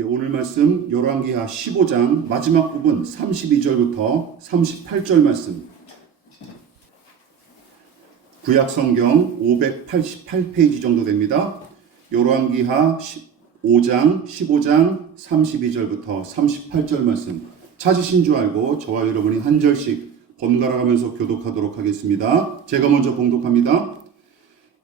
오늘 말씀 열왕기하 15장 마지막 부분 32절부터 38절 말씀, 구약성경 588페이지 정도 됩니다. 열왕기하 5장 15장 32절부터 38절 말씀 찾으신 줄 알고 저와 여러분이 한 절씩 번갈아 가면서 교독하도록 하겠습니다. 제가 먼저 봉독합니다.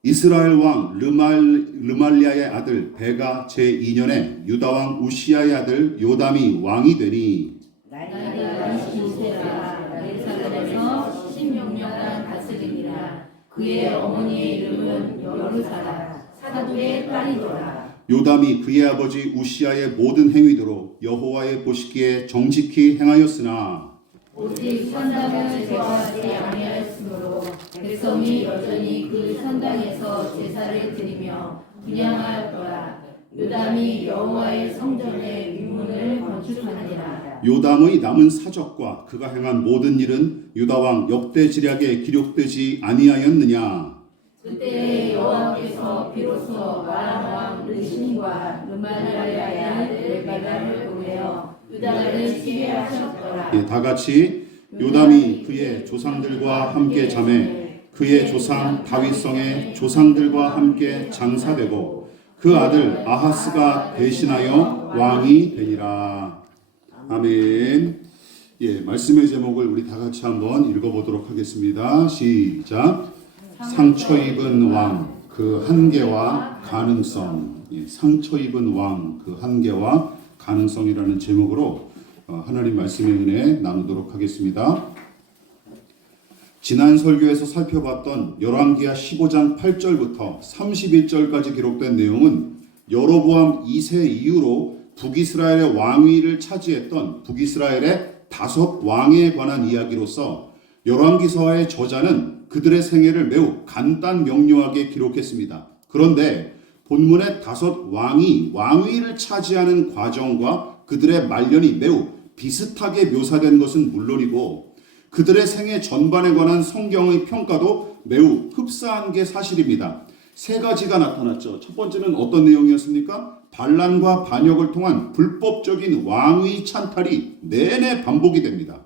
이스라엘 왕 르말리아의 아들 베가 제2년에 유다 왕 우시아의 아들 요담이 왕이 되니 나이가 25세라 예루살렘에서 16년간 다스리니라. 그의 어머니의 이름은 여루사라 사두의 딸이더라. 요담이 그의 아버지 우시아의 모든 행위대로 여호와의 보시기에 정직히 행하였으나 오직 선당을 제거하지 아니하였으므로 백성이 여전히 그 선당에서 제사를 드리며 분향하였더라. 요담이 여호와의 성전의 윗문을 건축하니라. 요담의 남은 사적과 그가 행한 모든 일은 유다 왕 역대지략에 기록되지 아니하였느냐. 그때 여호와께서 비로소 아람 왕 르신과 르말리아의 아들 베가를 보내어 유다를 지배하셨더라. 다 같이 요담이 그의 조상들과 함께 잠에 그의 조상 다윗성의 조상들과 함께 장사되고 그 아들 아하스가 대신하여 왕이 되니라. 아멘. 말씀의 제목을 우리 다 같이 한번 읽어보도록 하겠습니다. 시작. 상처 입은 왕 그 한계와 가능성. 상처 입은 왕 그 한계와 가능성이라는 제목으로 하나님 말씀의 은혜 나누도록 하겠습니다. 지난 설교에서 살펴봤던 열왕기하 15장 8절부터 31절까지 기록된 내용은 여로보암 2세 이후로 북이스라엘의 왕위를 차지했던 북이스라엘의 5 왕에 관한 이야기로서 열왕기서의 저자는 그들의 생애를 매우 간단 명료하게 기록했습니다. 그런데 본문의 5 왕이 왕위를 차지하는 과정과 그들의 말년이 매우 비슷하게 묘사된 것은 물론이고 그들의 생애 전반에 관한 성경의 평가도 매우 흡사한 게 사실입니다. 3가지가 나타났죠. 첫 번째는 어떤 내용이었습니까? 반란과 반역을 통한 불법적인 왕위 찬탈이 내내 반복이 됩니다.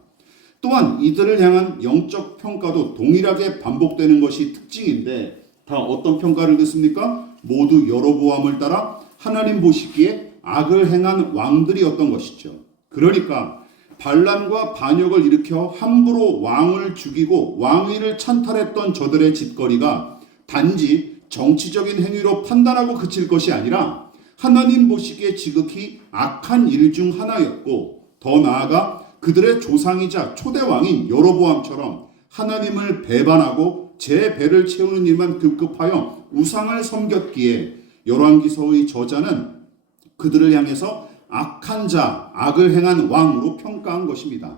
또한 이들을 향한 영적 평가도 동일하게 반복되는 것이 특징인데 다 어떤 평가를 듣습니까? 모두 여로보암을 따라 하나님 보시기에 악을 행한 왕들이었던 것이죠. 그러니까 반란과 반역을 일으켜 함부로 왕을 죽이고 왕위를 찬탈했던 저들의 짓거리가 단지 정치적인 행위로 판단하고 그칠 것이 아니라 하나님 보시기에 지극히 악한 일 중 하나였고 더 나아가 그들의 조상이자 초대 왕인 여로보암처럼 하나님을 배반하고 제 배를 채우는 일만 급급하여 우상을 섬겼기에 열왕기서의 저자는 그들을 향해서 악한 자, 악을 행한 왕으로 평가한 것입니다.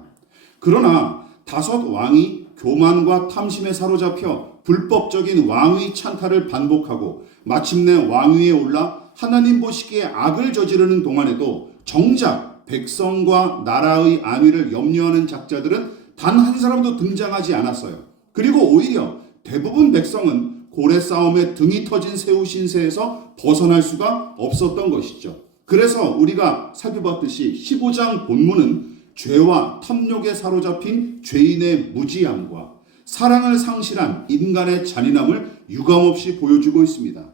그러나 5 왕이 교만과 탐심에 사로잡혀 불법적인 왕위 찬탈을 반복하고 마침내 왕위에 올라 하나님 보시기에 악을 저지르는 동안에도 정작 백성과 나라의 안위를 염려하는 작자들은 단 한 사람도 등장하지 않았어요. 그리고 오히려 대부분 백성은 고래 싸움에 등이 터진 새우 신세에서 벗어날 수가 없었던 것이죠. 그래서 우리가 살펴봤듯이 15장 본문은 죄와 탐욕에 사로잡힌 죄인의 무지함과 사랑을 상실한 인간의 잔인함을 유감없이 보여주고 있습니다.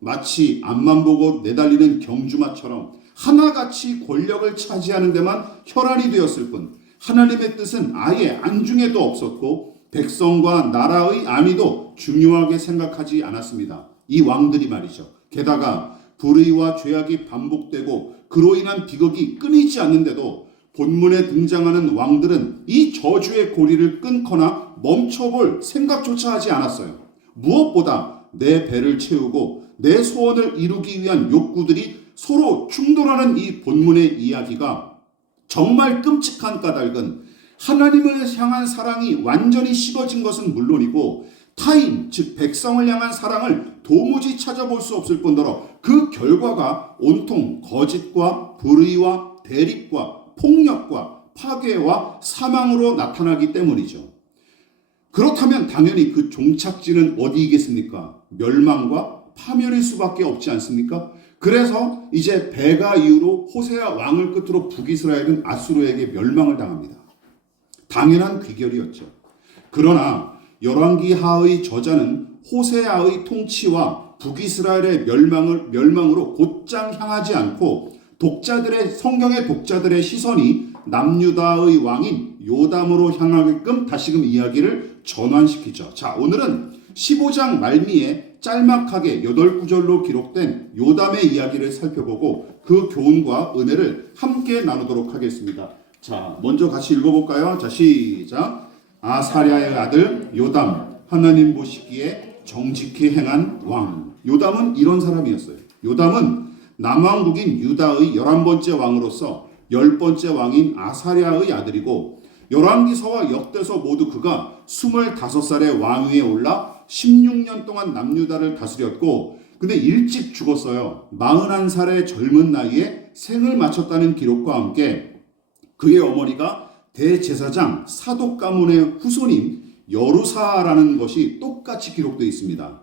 마치 앞만 보고 내달리는 경주마처럼 하나같이 권력을 차지하는 데만 혈안이 되었을 뿐 하나님의 뜻은 아예 안중에도 없었고 백성과 나라의 안위도 중요하게 생각하지 않았습니다. 이 왕들이 말이죠. 게다가 불의와 죄악이 반복되고 그로 인한 비극이 끊이지 않는데도 본문에 등장하는 왕들은 이 저주의 고리를 끊거나 멈춰볼 생각조차 하지 않았어요. 무엇보다 내 배를 채우고 내 소원을 이루기 위한 욕구들이 서로 충돌하는 이 본문의 이야기가 정말 끔찍한 까닭은 하나님을 향한 사랑이 완전히 식어진 것은 물론이고 타인, 즉 백성을 향한 사랑을 도무지 찾아볼 수 없을 뿐더러 그 결과가 온통 거짓과 불의와 대립과 폭력과 파괴와 사망으로 나타나기 때문이죠. 그렇다면 당연히 그 종착지는 어디이겠습니까? 멸망과 파멸일 수밖에 없지 않습니까? 그래서 이제 베가 이후로 호세아 왕을 끝으로 북이스라엘은 아수르에게 멸망을 당합니다. 당연한 귀결이었죠. 그러나 열왕기하의 저자는 호세아의 통치와 북이스라엘의 멸망으로 곧장 향하지 않고 성경의 독자들의 시선이 남유다의 왕인 요담으로 향하게끔 다시금 이야기를 전환시키죠. 자, 오늘은 15장 말미에 짤막하게 8구절로 기록된 요담의 이야기를 살펴보고 그 교훈과 은혜를 함께 나누도록 하겠습니다. 자, 먼저 같이 읽어볼까요? 자, 시작. 아사랴의 아들 요담, 하나님 보시기에 정직히 행한 왕. 요담은 이런 사람이었어요. 요담은 남왕국인 유다의 11번째 왕으로서 10번째 왕인 아사랴의 아들이고, 열왕기서와 역대서 모두 그가 25살에 왕위에 올라 16년 동안 남유다를 다스렸고, 근데 일찍 죽었어요. 41살의 젊은 나이에 생을 마쳤다는 기록과 함께 그의 어머니가 대제사장 사독 가문의 후손인 여루사라는 것이 똑같이 기록되어 있습니다.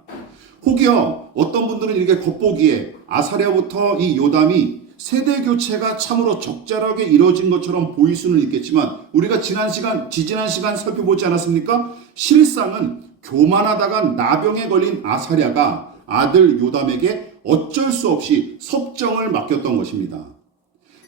혹여 어떤 분들은 이렇게 겉보기에 아사랴부터 이 요담이 세대 교체가 참으로 적절하게 이루어진 것처럼 보일 수는 있겠지만, 우리가 지지난 시간 살펴보지 않았습니까? 실상은 교만하다가 나병에 걸린 아사랴가 아들 요담에게 어쩔 수 없이 섭정을 맡겼던 것입니다.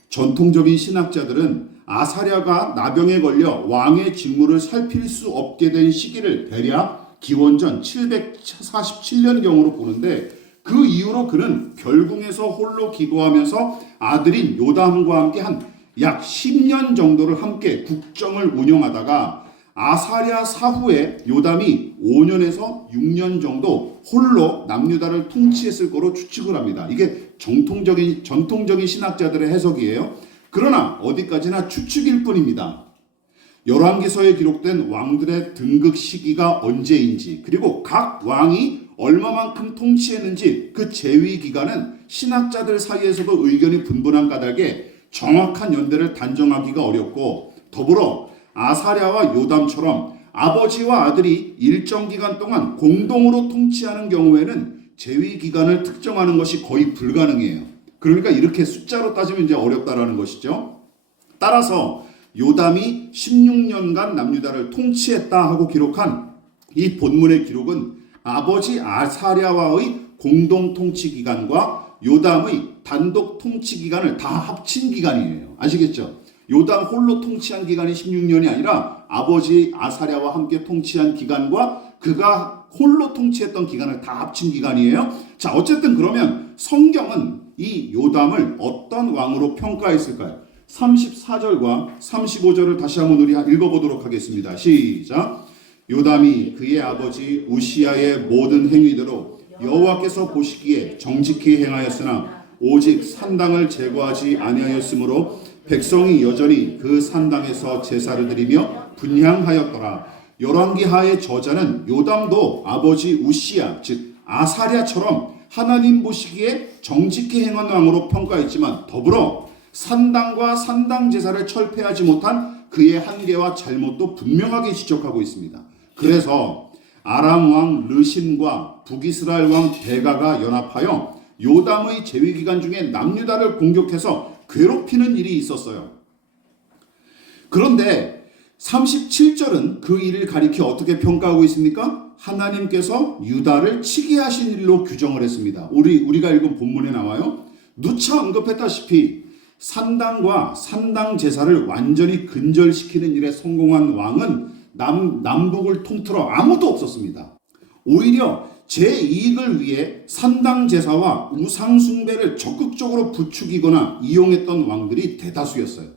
전통적인 신학자들은 아사랴가 나병에 걸려 왕의 직무를 살필 수 없게 된 시기를 대략 기원전 747년경으로 보는데, 그 이후로 그는 결궁에서 홀로 기거하면서 아들인 요담과 함께 한 약 10년 정도를 함께 국정을 운영하다가 아사랴 사후에 요담이 5년에서 6년 정도 홀로 남유다를 통치했을 거로 추측을 합니다. 이게 전통적인 신학자들의 해석이에요. 그러나 어디까지나 추측일 뿐입니다. 열왕기서에 기록된 왕들의 등극 시기가 언제인지, 그리고 각 왕이 얼마만큼 통치했는지 그 재위 기간은 신학자들 사이에서도 의견이 분분한 까닭에 정확한 연대를 단정하기가 어렵고, 더불어 아사랴와 요담처럼 아버지와 아들이 일정 기간 동안 공동으로 통치하는 경우에는 재위 기간을 특정하는 것이 거의 불가능해요. 그러니까 이렇게 숫자로 따지면 이제 어렵다라는 것이죠. 따라서 요담이 16년간 남유다를 통치했다 하고 기록한 이 본문의 기록은 아버지 아사랴와의 공동 통치 기간과 요담의 단독 통치 기간을 다 합친 기간이에요. 아시겠죠? 요담 홀로 통치한 기간이 16년이 아니라 아버지 아사랴와 함께 통치한 기간과 그가 홀로 통치했던 기간을 다 합친 기간이에요. 자, 어쨌든 그러면 성경은 이 요담을 어떤 왕으로 평가했을까요? 34절과 35절을 다시 한번 우리 읽어보도록 하겠습니다. 시작. 요담이 그의 아버지 우시야의 모든 행위대로 여호와께서 보시기에 정직히 행하였으나 오직 산당을 제거하지 아니하였으므로 백성이 여전히 그 산당에서 제사를 드리며 분향하였더라. 열왕기하의 저자는 요담도 아버지 우시야 즉 아사랴처럼 하나님 보시기에 정직히 행한 왕으로 평가했지만, 더불어 산당과 산당 제사를 철폐하지 못한 그의 한계와 잘못도 분명하게 지적하고 있습니다. 그래서 아람 왕 르신과 북이스라엘 왕 베가가 연합하여 요담의 재위 기간 중에 남유다를 공격해서 괴롭히는 일이 있었어요. 그런데 37절은 그 일을 가리켜 어떻게 평가하고 있습니까? 하나님께서 유다를 치게 하신 일로 규정을 했습니다. 우리가 읽은 본문에 나와요. 누차 언급했다시피 산당과 산당 제사를 완전히 근절시키는 일에 성공한 왕은 남북을 통틀어 아무도 없었습니다. 오히려 제 이익을 위해 산당 제사와 우상 숭배를 적극적으로 부추기거나 이용했던 왕들이 대다수였어요.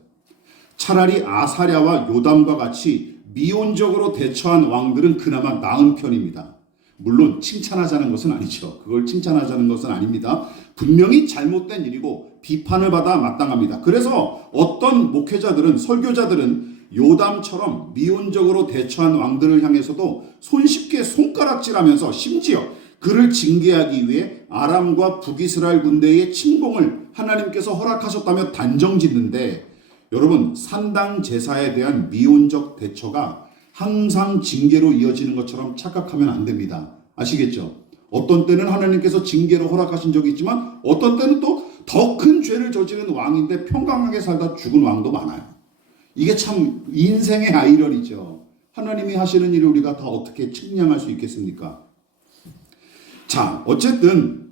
차라리 아사랴와 요담과 같이 미온적으로 대처한 왕들은 그나마 나은 편입니다. 물론 칭찬하자는 것은 아니죠. 그걸 칭찬하자는 것은 아닙니다. 분명히 잘못된 일이고 비판을 받아 마땅합니다. 그래서 어떤 목회자들은, 설교자들은 요담처럼 미온적으로 대처한 왕들을 향해서도 손쉽게 손가락질하면서 심지어 그를 징계하기 위해 아람과 북이스라엘 군대의 침공을 하나님께서 허락하셨다며 단정짓는데, 여러분, 산당 제사에 대한 미온적 대처가 항상 징계로 이어지는 것처럼 착각하면 안 됩니다. 아시겠죠? 어떤 때는 하나님께서 징계를 허락하신 적이 있지만 어떤 때는 또 더 큰 죄를 저지른 왕인데 평강하게 살다 죽은 왕도 많아요. 이게 참 인생의 아이러니죠. 하나님이 하시는 일을 우리가 다 어떻게 측량할 수 있겠습니까? 자, 어쨌든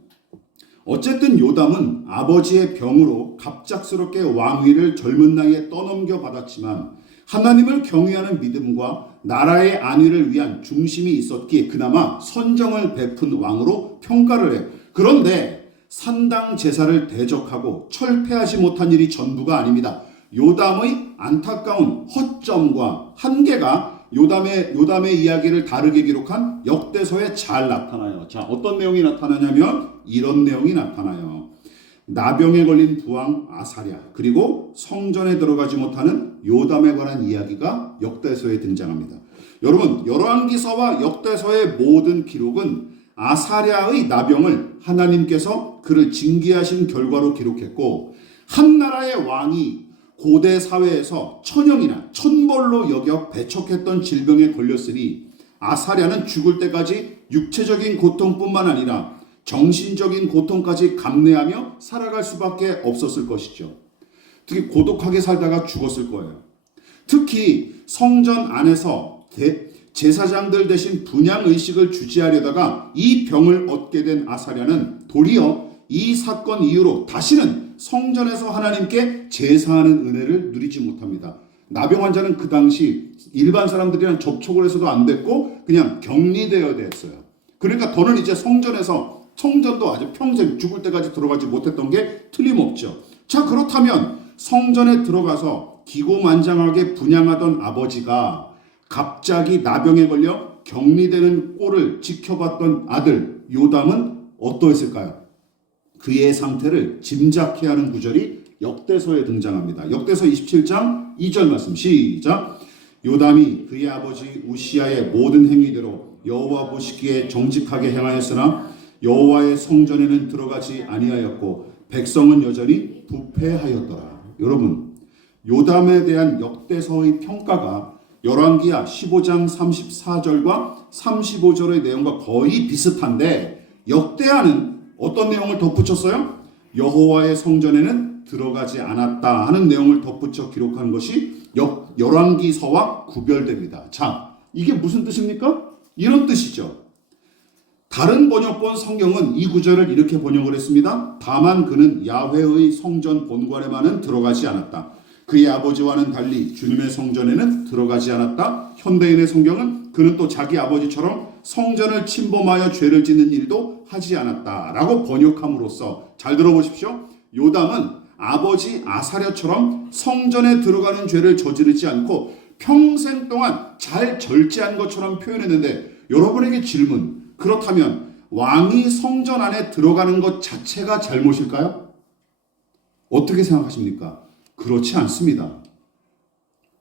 요담은 아버지의 병으로 갑작스럽게 왕위를 젊은 나이에 떠넘겨 받았지만 하나님을 경외하는 믿음과 나라의 안위를 위한 중심이 있었기에 그나마 선정을 베푼 왕으로 평가를 해요. 그런데 산당 제사를 대적하고 철폐하지 못한 일이 전부가 아닙니다. 요담의 안타까운 허점과 한계가 요담의 이야기를 다르게 기록한 역대서에 잘 나타나요. 자, 어떤 내용이 나타나냐면 이런 내용이 나타나요. 나병에 걸린 부왕 아사랴 그리고 성전에 들어가지 못하는 요담에 관한 이야기가 역대서에 등장합니다. 여러분, 열왕기서와 역대서의 모든 기록은 아사랴의 나병을 하나님께서 그를 징계하신 결과로 기록했고 한 나라의 왕이 고대 사회에서 천형이나 천벌로 여겨 배척했던 질병에 걸렸으니 아사랴는 죽을 때까지 육체적인 고통뿐만 아니라 정신적인 고통까지 감내하며 살아갈 수밖에 없었을 것이죠. 특히 고독하게 살다가 죽었을 거예요. 특히 성전 안에서 제사장들 대신 분향의식을 주지하려다가 이 병을 얻게 된 아사랴는 도리어 이 사건 이후로 다시는 성전에서 하나님께 제사하는 은혜를 누리지 못합니다. 나병 환자는 그 당시 일반 사람들이랑 접촉을 해서도 안 됐고 그냥 격리되어야 됐어요. 그러니까 더는 이제 성전도 아주 평생 죽을 때까지 들어가지 못했던 게 틀림없죠. 자, 그렇다면 성전에 들어가서 기고만장하게 분향하던 아버지가 갑자기 나병에 걸려 격리되는 꼴을 지켜봤던 아들 요담은 어떠했을까요? 그의 상태를 짐작해야 하는 구절이 역대서에 등장합니다. 역대서 27장 2절 말씀 시작. 요담이 그의 아버지 우시아의 모든 행위대로 여호와 보시기에 정직하게 행하였으나 여호와의 성전에는 들어가지 아니하였고 백성은 여전히 부패하였더라. 여러분, 요담에 대한 역대서의 평가가 열왕기하 15장 34절과 35절의 내용과 거의 비슷한데 역대하는 어떤 내용을 덧붙였어요? 여호와의 성전에는 들어가지 않았다 하는 내용을 덧붙여 기록한 것이 열왕기서와 구별됩니다. 자, 이게 무슨 뜻입니까? 이런 뜻이죠. 다른 번역본 성경은 이 구절을 이렇게 번역을 했습니다. 다만 그는 야훼의 성전 본관에만은 들어가지 않았다. 그의 아버지와는 달리 주님의 성전에는 들어가지 않았다. 현대인의 성경은 그는 또 자기 아버지처럼 성전을 침범하여 죄를 짓는 일도 하지 않았다 라고 번역함으로써, 잘 들어보십시오. 요담은 아버지 아사랴처럼 성전에 들어가는 죄를 저지르지 않고 평생 동안 잘 절제한 것처럼 표현했는데, 여러분에게 질문, 그렇다면 왕이 성전 안에 들어가는 것 자체가 잘못일까요? 어떻게 생각하십니까? 그렇지 않습니다.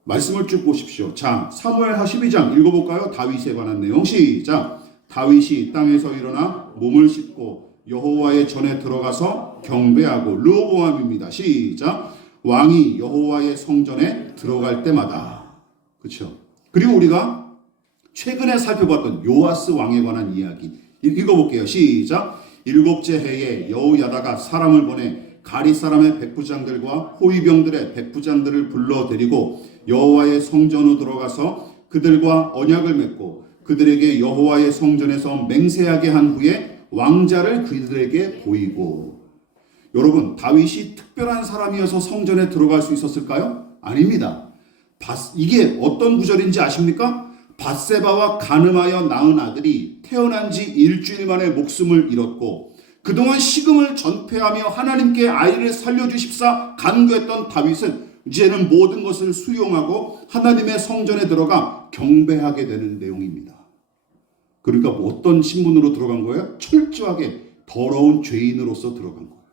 말씀을 쭉 보십시오. 자, 사무엘하 12장 읽어볼까요? 다윗에 관한 내용 시작. 다윗이 땅에서 일어나 몸을 씻고 여호와의 전에 들어가서 경배하고, 르호보암입니다. 시작. 왕이 여호와의 성전에 들어갈 때마다. 그렇죠? 그리고 우리가 최근에 살펴봤던 요아스 왕에 관한 이야기 읽어볼게요. 시작. 일곱째 해에 여호야다가 사람을 보내 가리 사람의 백부장들과 호위병들의 백부장들을 불러 데리고 여호와의 성전으로 들어가서 그들과 언약을 맺고 그들에게 여호와의 성전에서 맹세하게 한 후에 왕자를 그들에게 보이고. 여러분, 다윗이 특별한 사람이어서 성전에 들어갈 수 있었을까요? 아닙니다. 이게 어떤 구절인지 아십니까? 밧세바와 간음하여 낳은 아들이 태어난 지 일주일 만에 목숨을 잃었고 그동안 식음을 전폐하며 하나님께 아이를 살려주십사 간구했던 다윗은 이제는 모든 것을 수용하고 하나님의 성전에 들어가 경배하게 되는 내용입니다. 그러니까 어떤 신분으로 들어간 거예요? 철저하게 더러운 죄인으로서 들어간 거예요.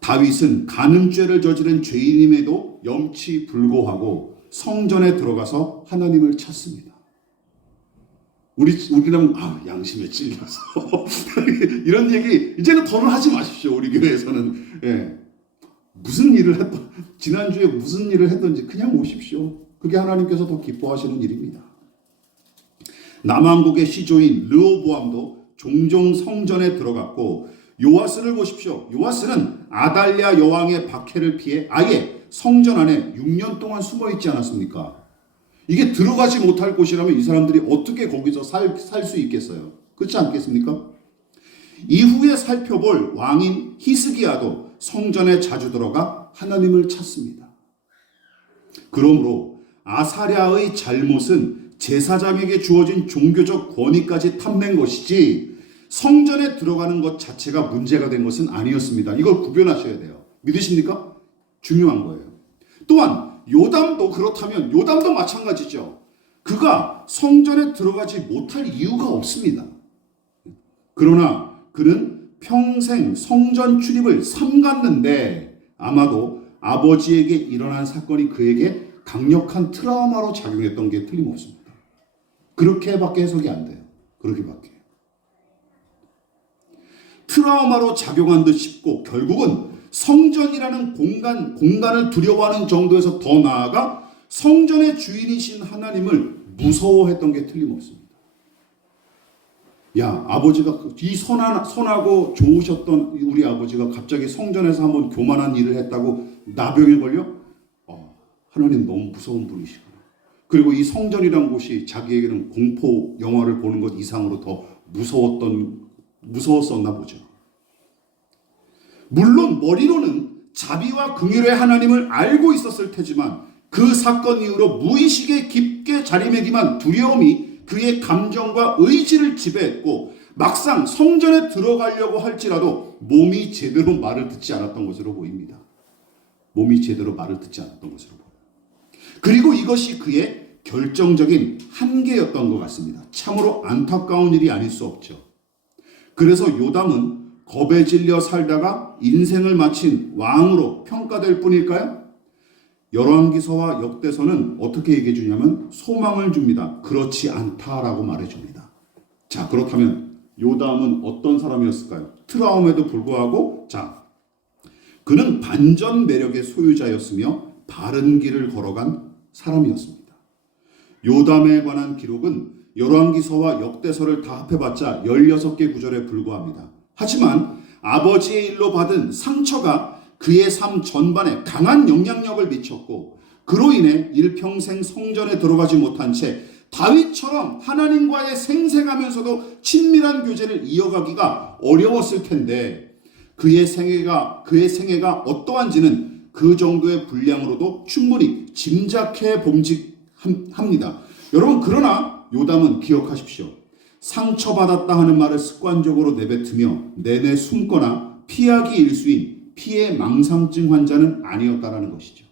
다윗은 간음죄를 저지른 죄인임에도 염치 불고하고 성전에 들어가서 하나님을 찾습니다. 우리는 양심에 찔려서 이런 얘기 이제는 더는 하지 마십시오. 우리 교회에서는. 예. 무슨 일을 했던, 지난주에 무슨 일을 했던지 그냥 오십시오. 그게 하나님께서 더 기뻐하시는 일입니다. 남왕국의 시조인 르호보암도 종종 성전에 들어갔고, 요아스를 보십시오. 요아스는 아달랴 여왕의 박해를 피해 아예 성전 안에 6년 동안 숨어 있지 않았습니까? 이게 들어가지 못할 곳이라면 이 사람들이 어떻게 거기서 살 수 있겠어요? 그렇지 않겠습니까? 이후에 살펴볼 왕인 히스기야도 성전에 자주 들어가 하나님을 찾습니다. 그러므로 아사랴의 잘못은 제사장에게 주어진 종교적 권위까지 탐낸 것이지 성전에 들어가는 것 자체가 문제가 된 것은 아니었습니다. 이걸 구별하셔야 돼요. 믿으십니까? 중요한 거예요. 또한 요담도 그렇다면 요담도 마찬가지죠. 그가 성전에 들어가지 못할 이유가 없습니다. 그러나 그는 평생 성전 출입을 삼갔는데 아마도 아버지에게 일어난 사건이 그에게 강력한 트라우마로 작용했던 게 틀림없습니다. 그렇게밖에 해석이 안 돼요. 그렇게밖에. 트라우마로 작용한 듯 싶고 결국은 성전이라는 공간을 두려워하는 정도에서 더 나아가 성전의 주인이신 하나님을 무서워했던 게 틀림없습니다. 야, 아버지가 이 선하고 좋으셨던 우리 아버지가 갑자기 성전에서 한번 교만한 일을 했다고 나병에 걸려? 하나님 너무 무서운 분이시구나. 그리고 이 성전이란 곳이 자기에게는 공포 영화를 보는 것 이상으로 더 무서웠었나 보죠. 물론 머리로는 자비와 긍휼의 하나님을 알고 있었을 테지만 그 사건 이후로 무의식에 깊게 자리매김한 두려움이 그의 감정과 의지를 지배했고 막상 성전에 들어가려고 할지라도 몸이 제대로 말을 듣지 않았던 것으로 보입니다. 몸이 제대로 말을 듣지 않았던 것으로 보입니다. 그리고 이것이 그의 결정적인 한계였던 것 같습니다. 참으로 안타까운 일이 아닐 수 없죠. 그래서 요담은 겁에 질려 살다가 인생을 마친 왕으로 평가될 뿐일까요? 열왕기서와 역대서는 어떻게 얘기해 주냐면 소망을 줍니다. 그렇지 않다라고 말해 줍니다. 자, 그렇다면 요담은 어떤 사람이었을까요? 트라움에도 불구하고 그는 반전 매력의 소유자였으며 바른 길을 걸어간 사람이었습니다. 요담에 관한 기록은 열왕기서와 역대서를 다 합해봤자 16개 구절에 불과합니다. 하지만 아버지의 일로 받은 상처가 그의 삶 전반에 강한 영향력을 미쳤고 그로 인해 일평생 성전에 들어가지 못한 채 다윗처럼 하나님과의 생생하면서도 친밀한 교제를 이어가기가 어려웠을 텐데 그의 생애가 어떠한지는 그 정도의 분량으로도 충분히 짐작해 봄직합니다. 여러분, 그러나 요담은 기억하십시오. 상처받았다 하는 말을 습관적으로 내뱉으며 내내 숨거나 피하기 일수인 피해 망상증 환자는 아니었다라는 것이죠.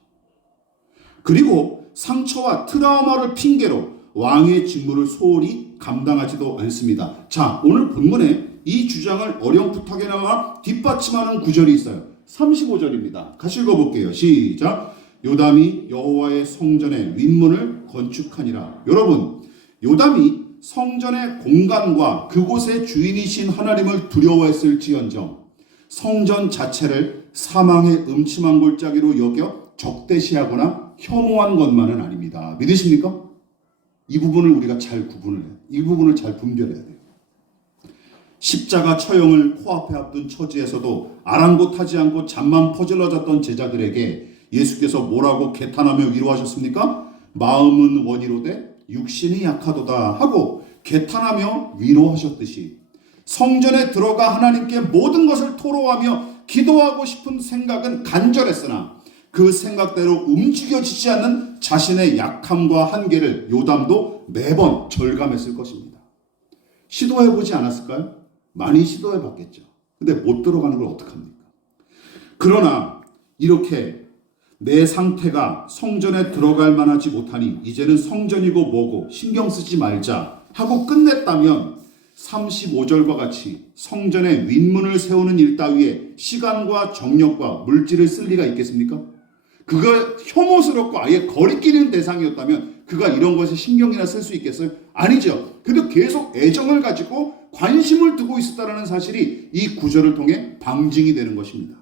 그리고 상처와 트라우마를 핑계로 왕의 직무를 소홀히 감당하지도 않습니다. 자, 오늘 본문에 이 주장을 어렴풋하게나마 뒷받침하는 구절이 있어요. 35절입니다. 같이 읽어볼게요. 시작. 요담이 여호와의 성전의 윗문을 건축하니라. 여러분, 요담이 성전의 공간과 그곳의 주인이신 하나님을 두려워했을지언정 성전 자체를 사망의 음침한 골짜기로 여겨 적대시하거나 혐오한 것만은 아닙니다. 믿으십니까? 이 부분을 우리가 잘 구분을 해요. 이 부분을 잘 분별해야 돼요. 십자가 처형을 코앞에 앞둔 처지에서도 아랑곳하지 않고 잠만 퍼질러졌던 제자들에게 예수께서 뭐라고 개탄하며 위로하셨습니까? 마음은 원이로되 육신이 약하도다 하고 개탄하며 위로하셨듯이 성전에 들어가 하나님께 모든 것을 토로하며 기도하고 싶은 생각은 간절했으나 그 생각대로 움직여지지 않는 자신의 약함과 한계를 요담도 매번 절감했을 것입니다. 시도해보지 않았을까요? 많이 시도해봤겠죠. 근데 못 들어가는 걸 어떡합니까? 그러나 이렇게 내 상태가 성전에 들어갈 만하지 못하니 이제는 성전이고 뭐고 신경 쓰지 말자 하고 끝냈다면 35절과 같이 성전에 윗문을 세우는 일 따위에 시간과 정력과 물질을 쓸 리가 있겠습니까? 그가 혐오스럽고 아예 거리끼는 대상이었다면 그가 이런 것에 신경이나 쓸 수 있겠어요? 아니죠. 그래도 계속 애정을 가지고 관심을 두고 있었다는 사실이 이 구절을 통해 방증이 되는 것입니다.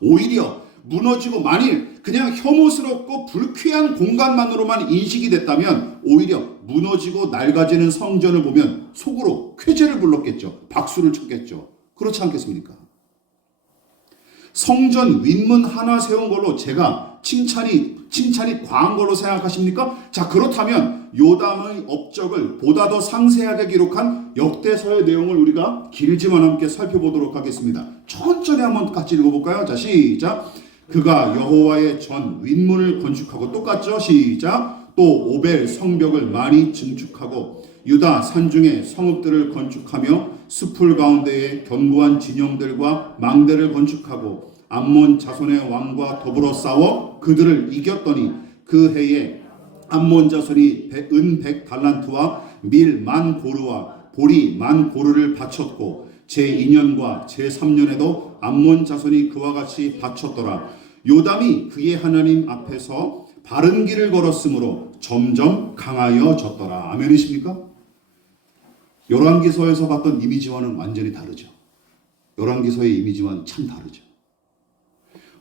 오히려 무너지고 만일 그냥 혐오스럽고 불쾌한 공간만으로만 인식이 됐다면 오히려 무너지고 낡아지는 성전을 보면 속으로 쾌재를 불렀겠죠. 박수를 쳤겠죠. 그렇지 않겠습니까? 성전 윗문 하나 세운 걸로 제가 칭찬이 과한 걸로 생각하십니까? 자, 그렇다면 요담의 업적을 보다 더 상세하게 기록한 역대서의 내용을 우리가 길지만 함께 살펴보도록 하겠습니다. 천천히 한번 같이 읽어볼까요? 자, 시작. 그가 여호와의 전 윗문을 건축하고, 똑같죠? 시작. 또 오벨 성벽을 많이 증축하고 유다 산중에 성읍들을 건축하며 숲을 가운데에 견고한 진영들과 망대를 건축하고 암몬 자손의 왕과 더불어 싸워 그들을 이겼더니 그 해에 암몬 자손이 은 100달란트와 밀 10,000고르와 보리 10,000고르를 바쳤고 제2년과 제3년에도 암몬 자손이 그와 같이 바쳤더라. 요담이 그의 하나님 앞에서 바른 길을 걸었으므로 점점 강하여졌더라. 아멘이십니까? 열왕기서에서 봤던 이미지와는 완전히 다르죠. 열왕기서의 이미지와는 참 다르죠.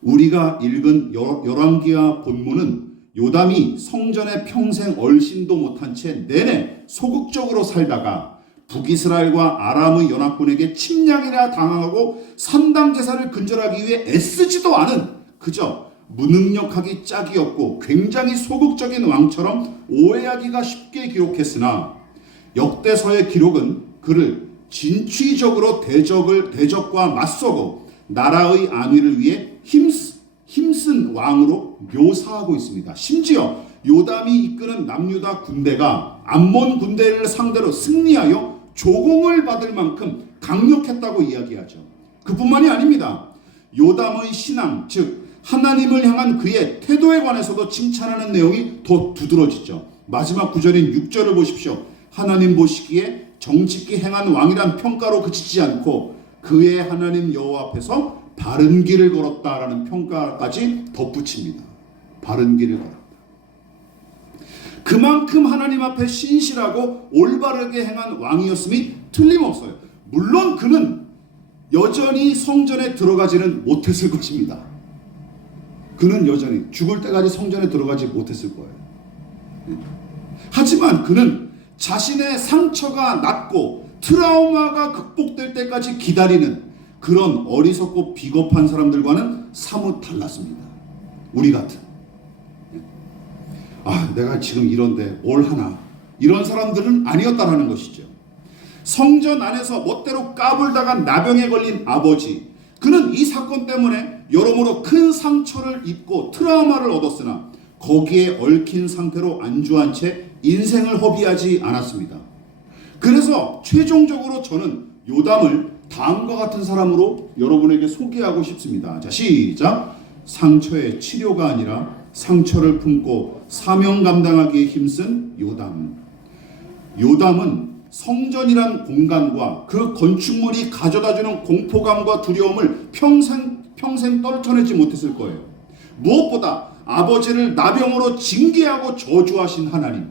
우리가 읽은 열왕기하 본문은 요담이 성전에 평생 얼씬도 못한 채 내내 소극적으로 살다가 북이스라엘과 아람의 연합군에게 침략이나 당하고 산당 제사를 근절하기 위해 애쓰지도 않은 그저 무능력하기 짝이 없고 굉장히 소극적인 왕처럼 오해하기가 쉽게 기록했으나 역대서의 기록은 그를 진취적으로 대적과 맞서고 나라의 안위를 위해 힘쓴 왕으로 묘사하고 있습니다. 심지어 요담이 이끄는 남유다 군대가 암몬 군대를 상대로 승리하여 조공을 받을 만큼 강력했다고 이야기하죠. 그뿐만이 아닙니다. 요담의 신앙, 즉 하나님을 향한 그의 태도에 관해서도 칭찬하는 내용이 더 두드러지죠. 마지막 구절인 6절을 보십시오. 하나님 보시기에 정직히 행한 왕이란 평가로 그치지 않고 그의 하나님 여호와 앞에서 바른 길을 걸었다라는 평가까지 덧붙입니다. 바른 길을 걸었다. 그만큼 하나님 앞에 신실하고 올바르게 행한 왕이었음이 틀림없어요. 물론 그는 여전히 성전에 들어가지는 못했을 것입니다. 그는 여전히 죽을 때까지 성전에 들어가지 못했을 거예요. 하지만 그는 자신의 상처가 낫고 트라우마가 극복될 때까지 기다리는 그런 어리석고 비겁한 사람들과는 사뭇 달랐습니다. 우리 같은. 내가 지금 이런데 뭘 하나. 이런 사람들은 아니었다라는 것이죠. 성전 안에서 멋대로 까불다가 나병에 걸린 아버지. 그는 이 사건 때문에 여러모로 큰 상처를 입고 트라우마를 얻었으나 거기에 얽힌 상태로 안주한 채 인생을 허비하지 않았습니다. 그래서 최종적으로 저는 요담을 다음과 같은 사람으로 여러분에게 소개하고 싶습니다. 자, 시작. 상처의 치료가 아니라 상처를 품고 사명 감당하기에 힘쓴 요담. 요담은 성전이란 공간과 그 건축물이 가져다주는 공포감과 두려움을 평생 떨쳐내지 못했을 거예요. 무엇보다 아버지를 나병으로 징계하고 저주하신 하나님,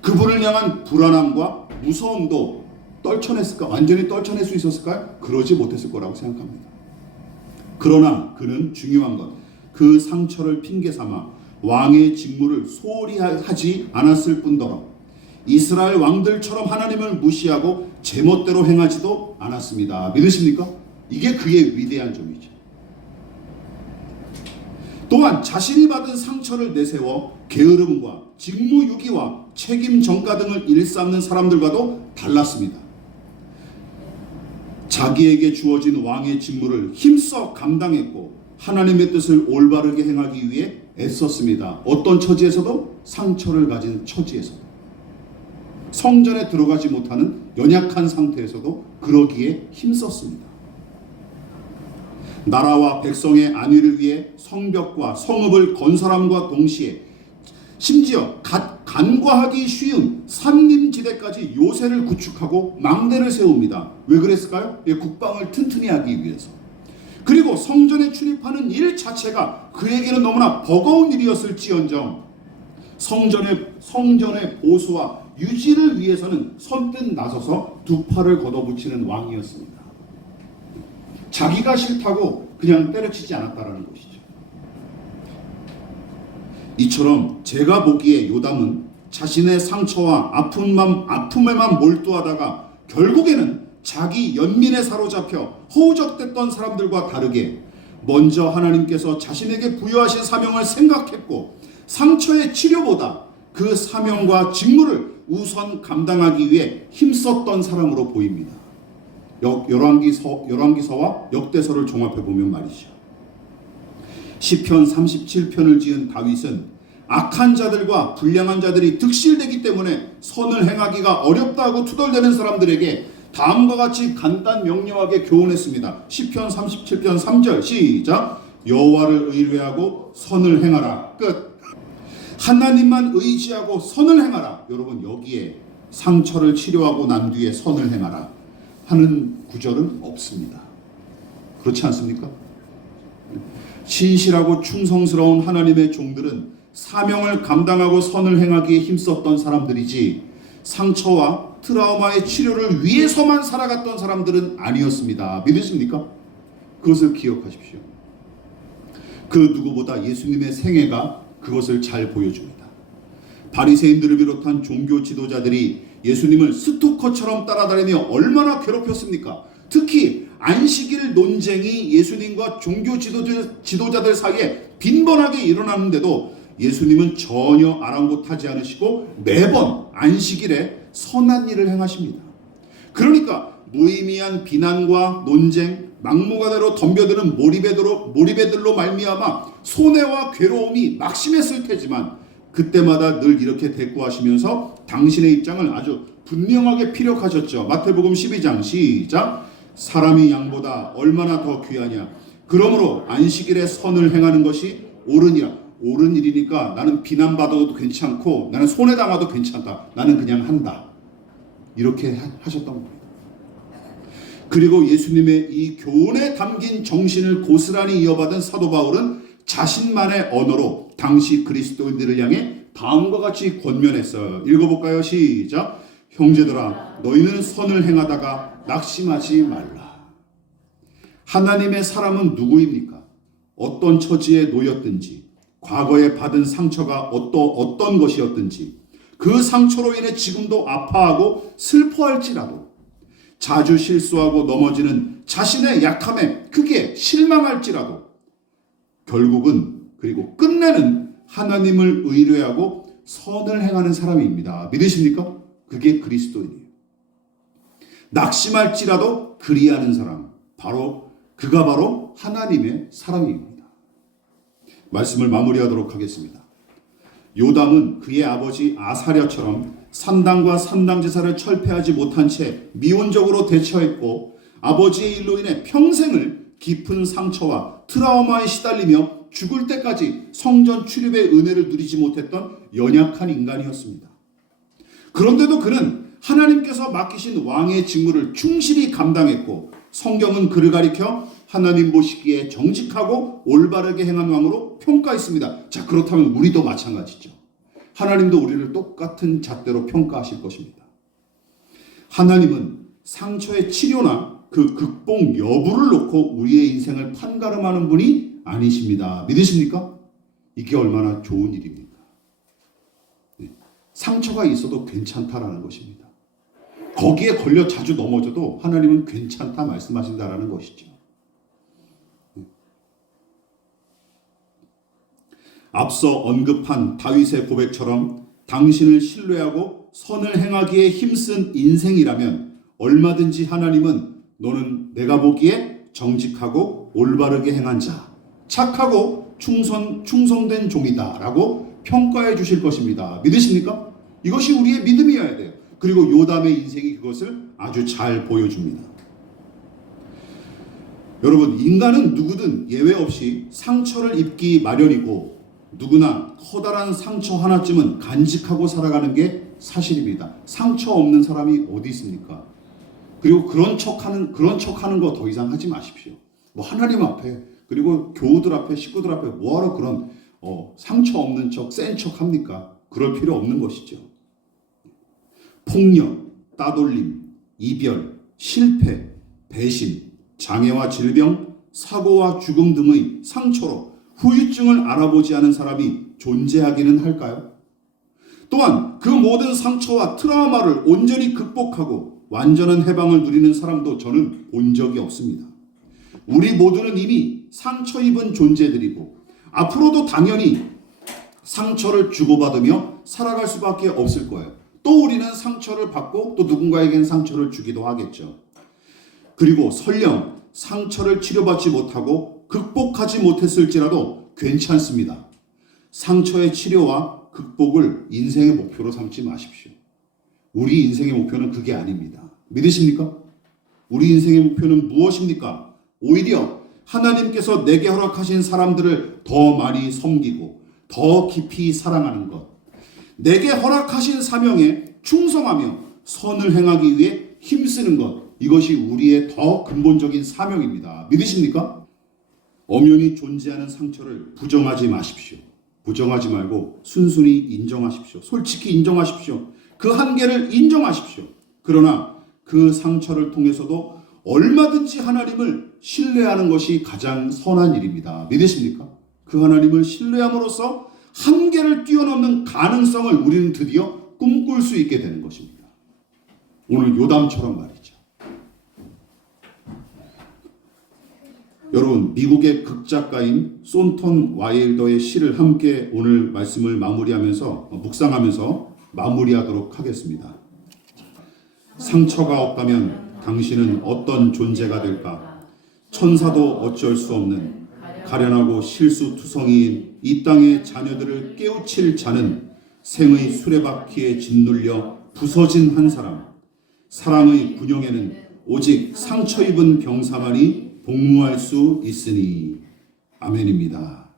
그분을 향한 불안함과 무서움도 떨쳐냈을까? 완전히 떨쳐낼 수 있었을까요? 그러지 못했을 거라고 생각합니다. 그러나 그는 중요한 것, 그 상처를 핑계 삼아 왕의 직무를 소홀히 하지 않았을 뿐더러 이스라엘 왕들처럼 하나님을 무시하고 제멋대로 행하지도 않았습니다. 믿으십니까? 이게 그의 위대한 점이죠. 또한 자신이 받은 상처를 내세워 게으름과 직무유기와 책임 전가 등을 일삼는 사람들과도 달랐습니다. 자기에게 주어진 왕의 직무를 힘써 감당했고 하나님의 뜻을 올바르게 행하기 위해 애썼습니다. 어떤 처지에서도? 상처를 가진 처지에서도. 성전에 들어가지 못하는 연약한 상태에서도 그러기에 힘썼습니다. 나라와 백성의 안위를 위해 성벽과 성읍을 건설함과 동시에 심지어 간과하기 쉬운 산림지대까지 요새를 구축하고 망대를 세웁니다. 왜 그랬을까요? 국방을 튼튼히 하기 위해서. 그리고 성전에 출입하는 일 자체가 그에게는 너무나 버거운 일이었을지언정 성전의 보수와 유지를 위해서는 선뜻 나서서 두 팔을 걷어붙이는 왕이었습니다. 자기가 싫다고 그냥 때려치지 않았다라는 것이죠. 이처럼 제가 보기에 요담은 자신의 상처와 아픔에만 몰두하다가 결국에는 자기 연민에 사로잡혀 허우적댔던 사람들과 다르게 먼저 하나님께서 자신에게 부여하신 사명을 생각했고 상처의 치료보다 그 사명과 직무를 우선 감당하기 위해 힘썼던 사람으로 보입니다. 열왕기서와 역대서를 종합해 보면 말이죠. 시편 37편을 지은 다윗은 악한 자들과 불량한 자들이 득실되기 때문에 선을 행하기가 어렵다고 투덜대는 사람들에게 다음과 같이 간단 명료하게 교훈했습니다. 시편 37편 3절 시작. 여호와를 의뢰하고 선을 행하라. 끝. 하나님만 의지하고 선을 행하라. 여러분, 여기에 상처를 치료하고 난 뒤에 선을 행하라 하는 구절은 없습니다. 그렇지 않습니까? 신실하고 충성스러운 하나님의 종들은 사명을 감당하고 선을 행하기에 힘썼던 사람들이지 상처와 트라우마의 치료를 위해서만 살아갔던 사람들은 아니었습니다. 믿으십니까? 그것을 기억하십시오. 그 누구보다 예수님의 생애가 그것을 잘 보여줍니다. 바리새인들을 비롯한 종교 지도자들이 예수님을 스토커처럼 따라다니며 얼마나 괴롭혔습니까? 특히 안식일 논쟁이 예수님과 종교 지도자들 사이에 빈번하게 일어나는데도 예수님은 전혀 아랑곳하지 않으시고 매번 안식일에 선한 일을 행하십니다. 그러니까 무의미한 비난과 논쟁, 막무가내로 덤벼드는 몰입애들로 말미암아 손해와 괴로움이 막심했을 테지만 그때마다 늘 이렇게 대꾸하시면서 당신의 입장을 아주 분명하게 피력하셨죠. 마태복음 12장 시작. 사람이 양보다 얼마나 더 귀하냐. 그러므로 안식일에 선을 행하는 것이 옳으니라. 옳은 일이니까 나는 비난받아도 괜찮고 나는 손해당해도 괜찮다. 나는 그냥 한다. 이렇게 하셨던 겁니다. 그리고 예수님의 이 교훈에 담긴 정신을 고스란히 이어받은 사도 바울은 자신만의 언어로 당시 그리스도인들을 향해 다음과 같이 권면했어요. 읽어볼까요? 시작. 형제들아, 너희는 선을 행하다가 낙심하지 말라. 하나님의 사람은 누구입니까? 어떤 처지에 놓였든지 과거에 받은 상처가 어떤 것이었든지 그 상처로 인해 지금도 아파하고 슬퍼할지라도 자주 실수하고 넘어지는 자신의 약함에 크게 실망할지라도 결국은 그리고 끝내는 하나님을 의뢰하고 선을 행하는 사람입니다. 믿으십니까? 그게 그리스도인이에요. 낙심할지라도 그리하는 사람, 그가 바로 하나님의 사람입니다. 말씀을 마무리하도록 하겠습니다. 요담은 그의 아버지 아사랴처럼 산당과 산당제사를 철폐하지 못한 채 미온적으로 대처했고 아버지의 일로 인해 평생을 깊은 상처와 트라우마에 시달리며 죽을 때까지 성전 출입의 은혜를 누리지 못했던 연약한 인간이었습니다. 그런데도 그는 하나님께서 맡기신 왕의 직무를 충실히 감당했고 성경은 그를 가리켜 하나님 보시기에 정직하고 올바르게 행한 왕으로 평가했습니다. 자, 그렇다면 우리도 마찬가지죠. 하나님도 우리를 똑같은 잣대로 평가하실 것입니다. 하나님은 상처의 치료나 그 극복 여부를 놓고 우리의 인생을 판가름하는 분이 아니십니다. 믿으십니까? 이게 얼마나 좋은 일입니까? 네. 상처가 있어도 괜찮다라는 것입니다. 거기에 걸려 자주 넘어져도 하나님은 괜찮다 말씀하신다라는 것이죠. 앞서 언급한 다윗의 고백처럼 당신을 신뢰하고 선을 행하기에 힘쓴 인생이라면 얼마든지 하나님은 너는 내가 보기에 정직하고 올바르게 행한 자, 착하고 충성된 종이다 라고 평가해 주실 것입니다. 믿으십니까? 이것이 우리의 믿음이어야 돼요. 그리고 요담의 인생이 그것을 아주 잘 보여줍니다. 여러분, 인간은 누구든 예외 없이 상처를 입기 마련이고 누구나 커다란 상처 하나쯤은 간직하고 살아가는 게 사실입니다. 상처 없는 사람이 어디 있습니까? 그리고 그런 척하는 거 더 이상 하지 마십시오. 뭐 하나님 앞에 그리고 교우들 앞에 식구들 앞에 뭐하러 그런 상처 없는 척, 센 척 합니까? 그럴 필요 없는 것이죠. 폭력, 따돌림, 이별, 실패, 배신, 장애와 질병, 사고와 죽음 등의 상처로 후유증을 알아보지 않은 사람이 존재하기는 할까요? 또한 그 모든 상처와 트라우마를 온전히 극복하고 완전한 해방을 누리는 사람도 저는 본 적이 없습니다. 우리 모두는 이미 상처 입은 존재들이고 앞으로도 당연히 상처를 주고받으며 살아갈 수밖에 없을 거예요. 또 우리는 상처를 받고 또 누군가에겐 상처를 주기도 하겠죠. 그리고 설령 상처를 치료받지 못하고 극복하지 못했을지라도 괜찮습니다. 상처의 치료와 극복을 인생의 목표로 삼지 마십시오. 우리 인생의 목표는 그게 아닙니다. 믿으십니까? 우리 인생의 목표는 무엇입니까? 오히려 하나님께서 내게 허락하신 사람들을 더 많이 섬기고 더 깊이 사랑하는 것, 내게 허락하신 사명에 충성하며 선을 행하기 위해 힘쓰는 것, 이것이 우리의 더 근본적인 사명입니다. 믿으십니까? 엄연히 존재하는 상처를 부정하지 마십시오. 부정하지 말고 순순히 인정하십시오. 솔직히 인정하십시오. 그 한계를 인정하십시오. 그러나 그 상처를 통해서도 얼마든지 하나님을 신뢰하는 것이 가장 선한 일입니다. 믿으십니까? 그 하나님을 신뢰함으로써 한계를 뛰어넘는 가능성을 우리는 드디어 꿈꿀 수 있게 되는 것입니다. 오늘 요담처럼 말이죠. 여러분, 미국의 극작가인 손톤 와일더의 시를 함께 오늘 말씀을 묵상하면서 마무리하도록 하겠습니다. 상처가 없다면 당신은 어떤 존재가 될까? 천사도 어쩔 수 없는 가련하고 실수투성이인 이 땅의 자녀들을 깨우칠 자는 생의 수레바퀴에 짓눌려 부서진 한 사람. 사랑의 군용에는 오직 상처 입은 병사만이 복무할 수 있으니. 아멘입니다.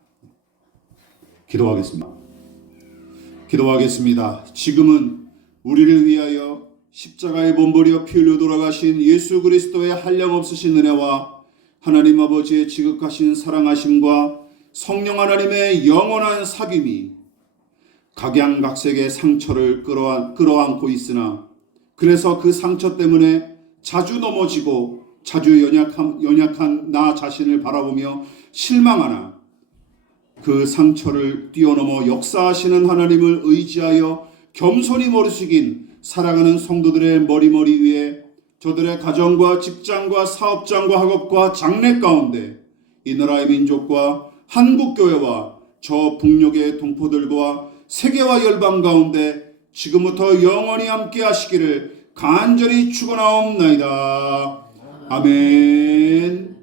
기도하겠습니다. 지금은 우리를 위하여 십자가에 몸버려 피 흘려 돌아가신 예수 그리스도의 한량없으신 은혜와 하나님 아버지의 지극하신 사랑하심과 성령 하나님의 영원한 사귐이 각양각색의 상처를 끌어안고 있으나 그래서 그 상처 때문에 자주 넘어지고 자주 연약한 나 자신을 바라보며 실망하나 그 상처를 뛰어넘어 역사하시는 하나님을 의지하여 겸손히 머리 숙인 사랑하는 성도들의 머리 위에 저들의 가정과 직장과 사업장과 학업과 장래 가운데 이 나라의 민족과 한국교회와 저 북녘의 동포들과 세계와 열방 가운데 지금부터 영원히 함께 하시기를 간절히 축원하옵나이다. 아멘.